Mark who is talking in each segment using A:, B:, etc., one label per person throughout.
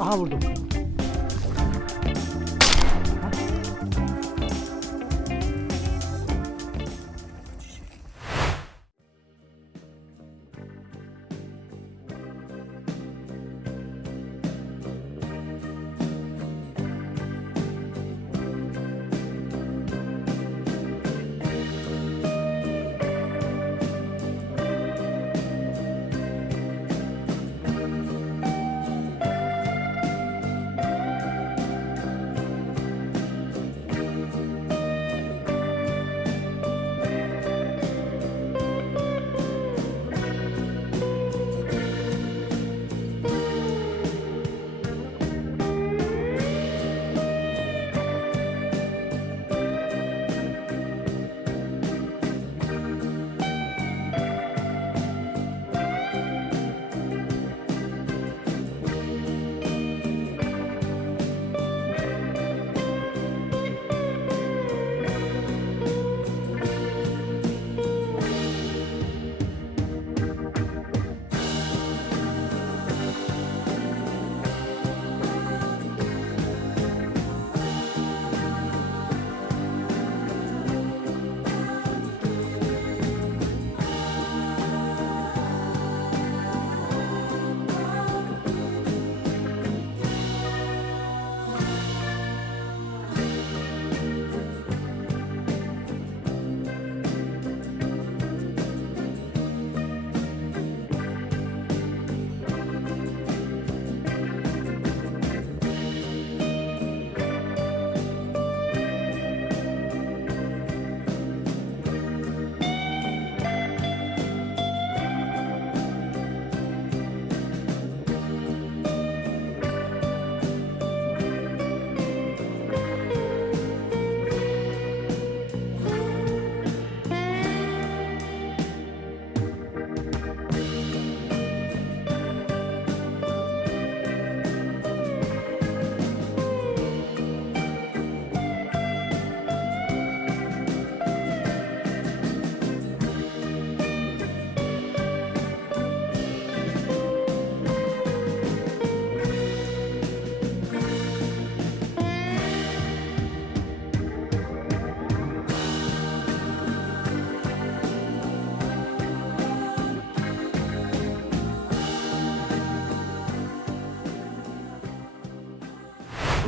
A: Aha vurdum.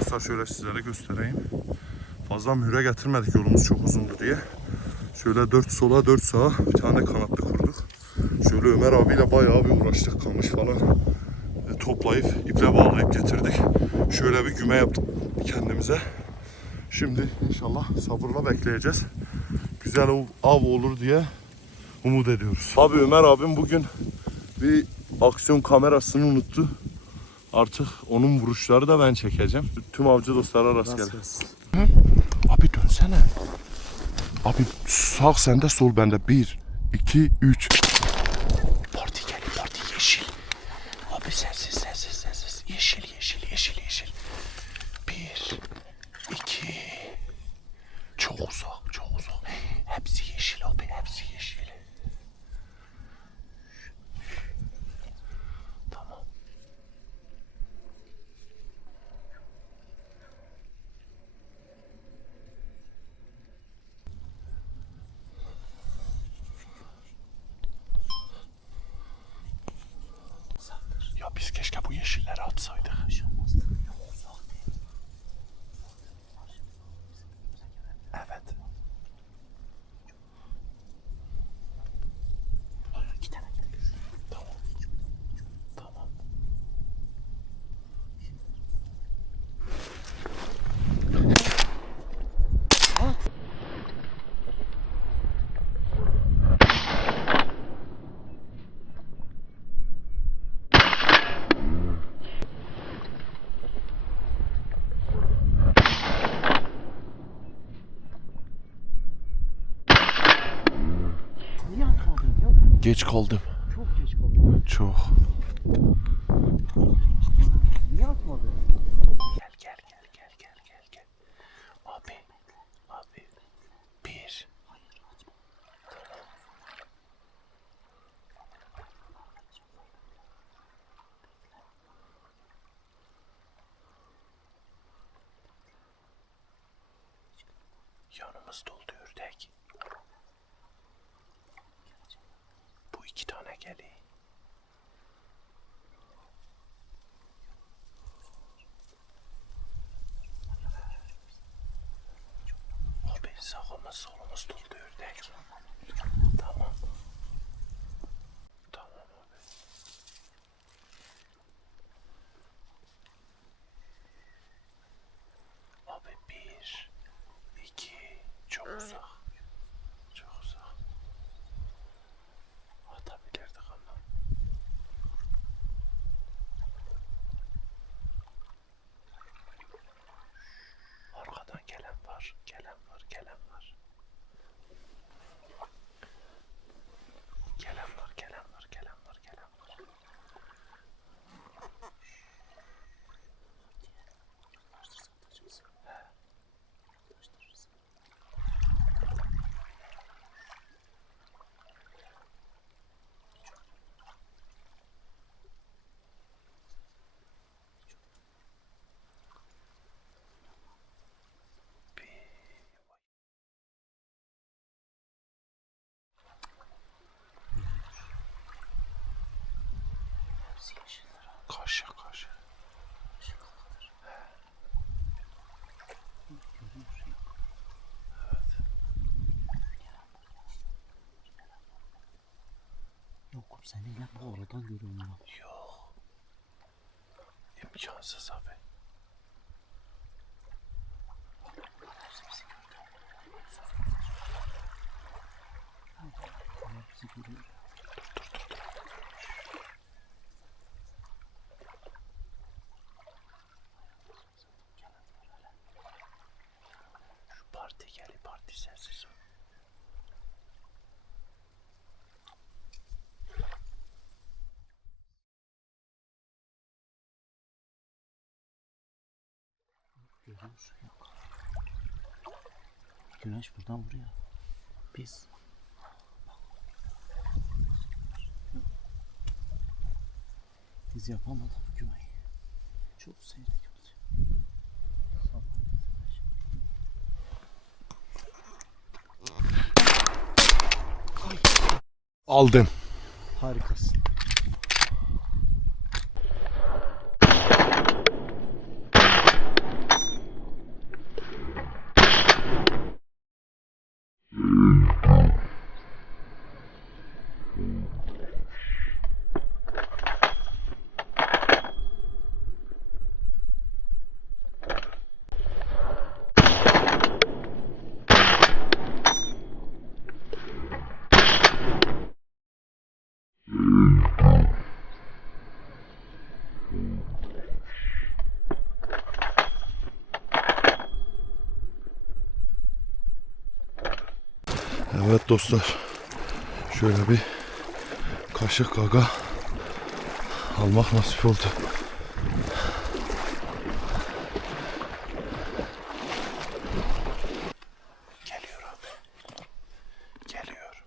B: Dostlar şöyle sizlere göstereyim. Fazla mühüre getirmedik yolumuz çok uzundu diye. Şöyle 4 sola 4 sağa bir tane kanatlı kurduk. Şöyle Ömer abiyle bayağı bir uğraştık kamış falan e, toplayıp iple bağlayıp getirdik. Şöyle bir güme yaptık kendimize. Şimdi inşallah sabırla bekleyeceğiz. Güzel av olur diye umut ediyoruz. Abi Ömer abim bugün bir aksiyon kamerasını unuttu. Artık onun vuruşları da ben çekeceğim. Tüm avcı dostlara rast gelin. Abi dönsene. Abi sağ sende sol bende. Bir, iki, üç.
C: Parti gel, parti yeşil. Abi sensiz, sensiz, geç kaldım.
A: Çok geç kaldım.
C: Çok.
A: Niye atmadı?
C: Gel gel gel gel gel gel gel. Abi. Abi. Bir.
B: Hayır atma. Yanımızda oldu ördek. Sağımız solumuz ördek. Tamam. Tamam Karşı karşı.
A: Yok seninle bu oradan görüyorum ya.
B: Yok. İmkansız abi.
A: Bizi görüyor.
B: Şu parti geli parti sensiz ol.
A: Görüyor musun? Yok. Güneş buradan vuruyor. Biz biz yapamadık güneyi. Çok seyrek olacak.
B: Aldın.
A: Harikasın.
D: Evet dostlar. Şöyle bir kaşık gaga almak nasip oldu.
B: Geliyor abi. Geliyor.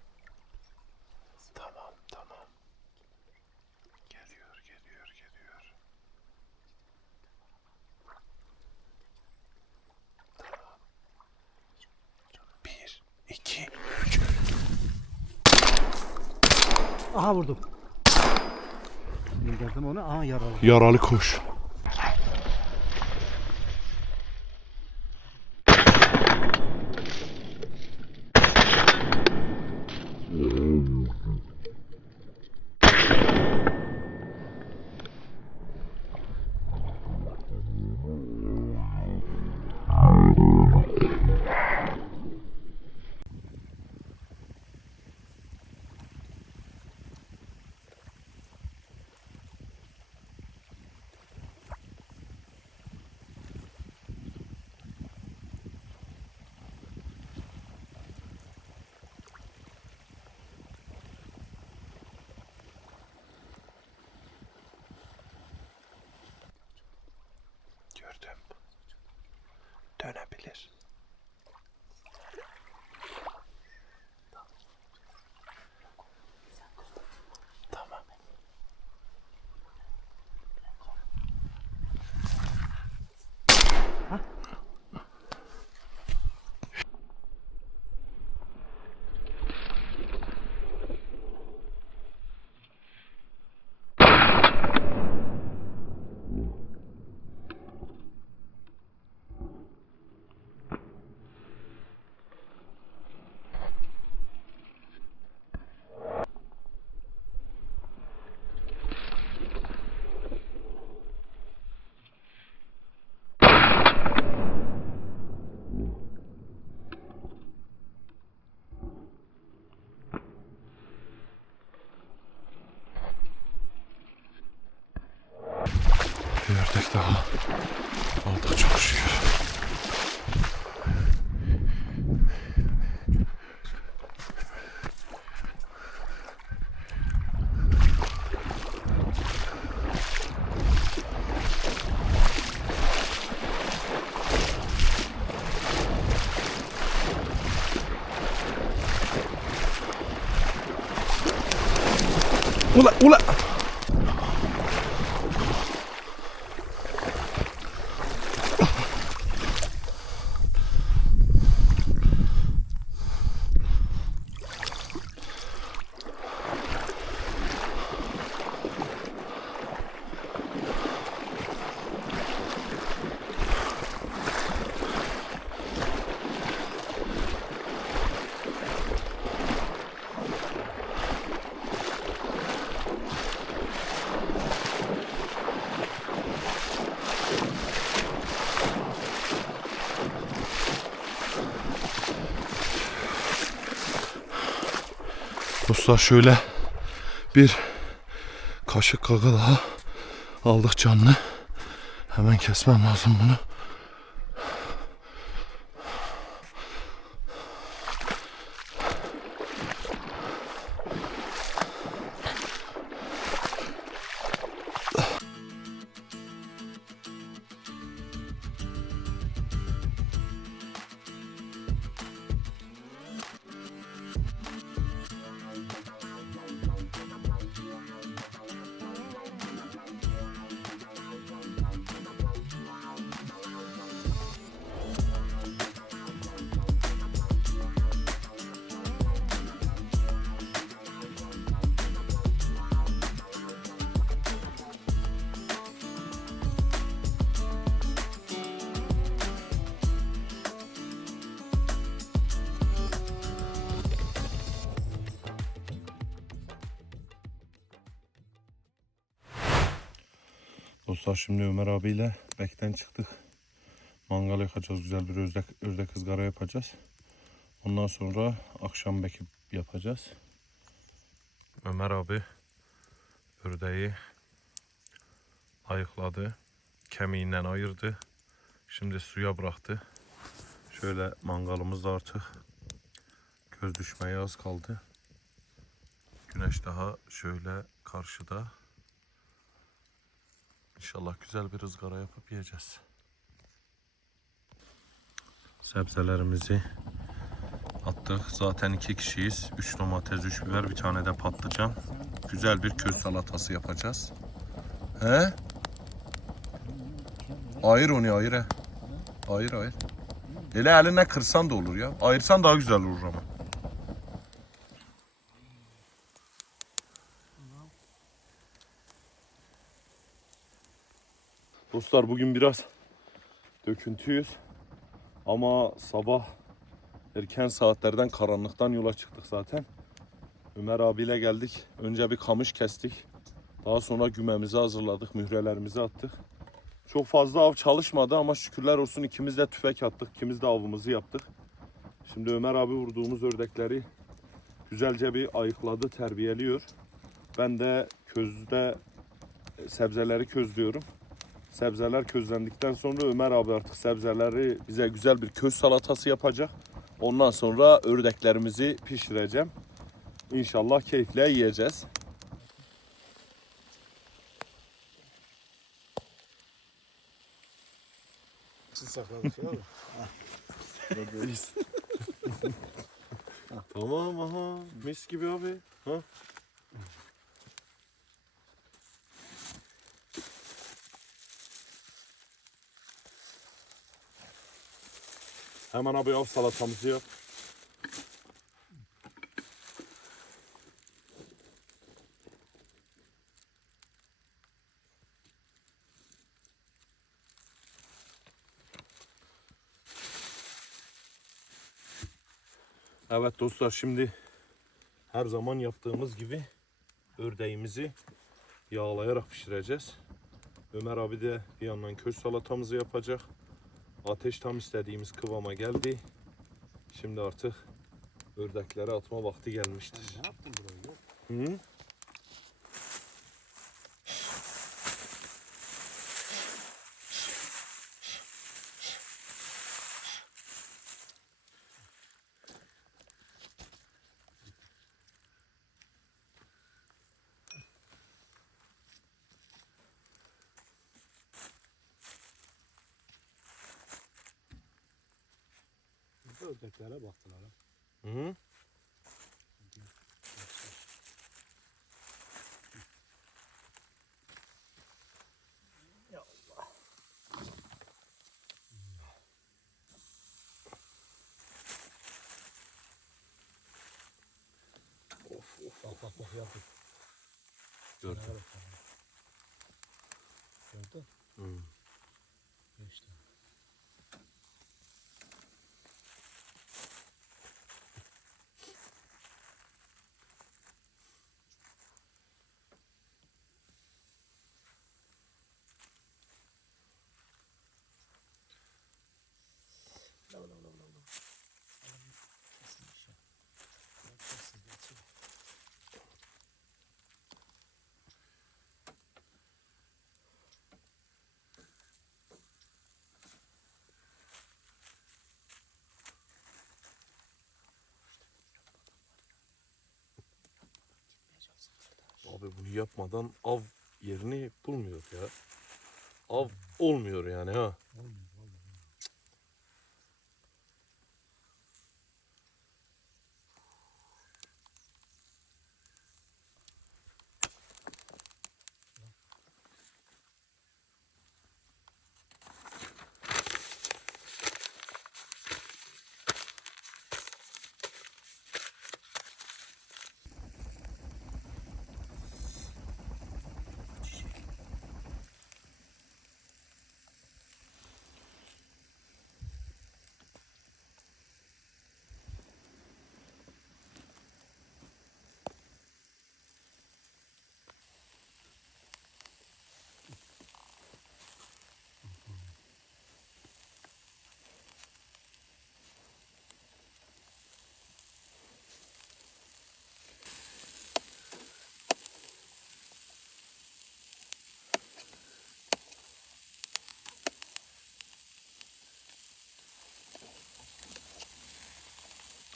B: Tamam tamam. Geliyor geliyor geliyor. Tamam. Bir, iki, üç.
A: Aha vurdum. İndirdim onu. Aha yaralı.
D: Yaralı koş.
B: fáciles. 过来过来。Dostlar şöyle bir kaşık kaka daha aldık canlı. Hemen kesmem lazım bunu. Dostlar şimdi Ömer abiyle bekten çıktık. Mangal yakacağız. Güzel bir ördek, ördek ızgara yapacağız. Ondan sonra akşam beki yapacağız. Ömer abi ördeği ayıkladı. Kemiğinden ayırdı. Şimdi suya bıraktı. Şöyle mangalımız da artık göz düşmeye az kaldı. Güneş daha şöyle karşıda. İnşallah güzel bir ızgara yapıp yiyeceğiz. Sebzelerimizi attık. Zaten iki kişiyiz. Üç domates, üç biber, bir tane de patlıcan. Güzel bir köz salatası yapacağız. He? Ayır onu ayır he. Ayır ayır. Ele eline kırsan da olur ya. Ayırsan daha güzel olur ama. Dostlar bugün biraz döküntüyüz. Ama sabah erken saatlerden karanlıktan yola çıktık zaten. Ömer abiyle geldik. Önce bir kamış kestik. Daha sonra gümemizi hazırladık. Mührelerimizi attık. Çok fazla av çalışmadı ama şükürler olsun ikimiz de tüfek attık. İkimiz de avımızı yaptık. Şimdi Ömer abi vurduğumuz ördekleri güzelce bir ayıkladı, terbiyeliyor. Ben de közde e, sebzeleri közlüyorum. Sebzeler közlendikten sonra Ömer abi artık sebzeleri bize güzel bir köz salatası yapacak. Ondan sonra ördeklerimizi pişireceğim. İnşallah keyifle yiyeceğiz.
A: Saklamış abi.
B: Tamam aha mis gibi abi. Ha? Hemen abi al salatamızı yap. Evet dostlar şimdi her zaman yaptığımız gibi ördeğimizi yağlayarak pişireceğiz. Ömer abi de bir yandan köz salatamızı yapacak. Ateş tam istediğimiz kıvama geldi. Şimdi artık ördekleri atma vakti gelmiştir.
A: Ne yaptın burayı?
B: Hı?
A: erkeklere baktılar.
B: Hı hı.
A: Ya Allah. Of of bak bak bak yaptık. Gördüm. Gördün? Hı.
B: Abi bunu yapmadan av yerini bulmuyor ya. Av olmuyor yani ha.
A: Olmuyor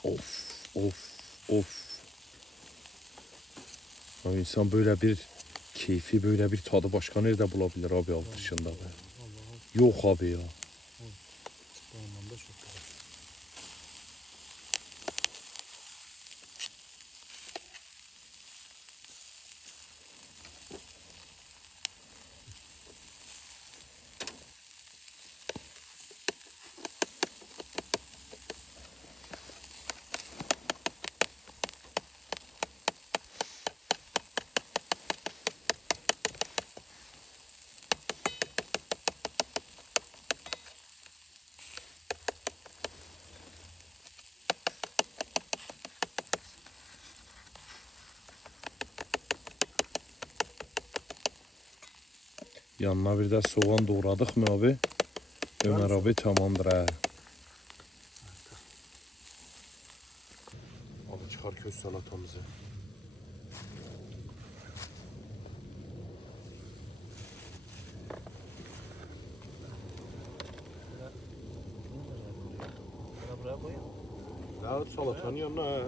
B: Of of of. Abi insan böyle bir keyfi böyle bir tadı başka nerede bulabilir abi av dışında be. Yok abi ya.
A: bu anlamda çok güzel.
B: Yanına bir de soğan doğradık mı abi? Ömer abi tamamdır ha. Abi çıkar köz salatamızı. Ya salatanın yanına ha.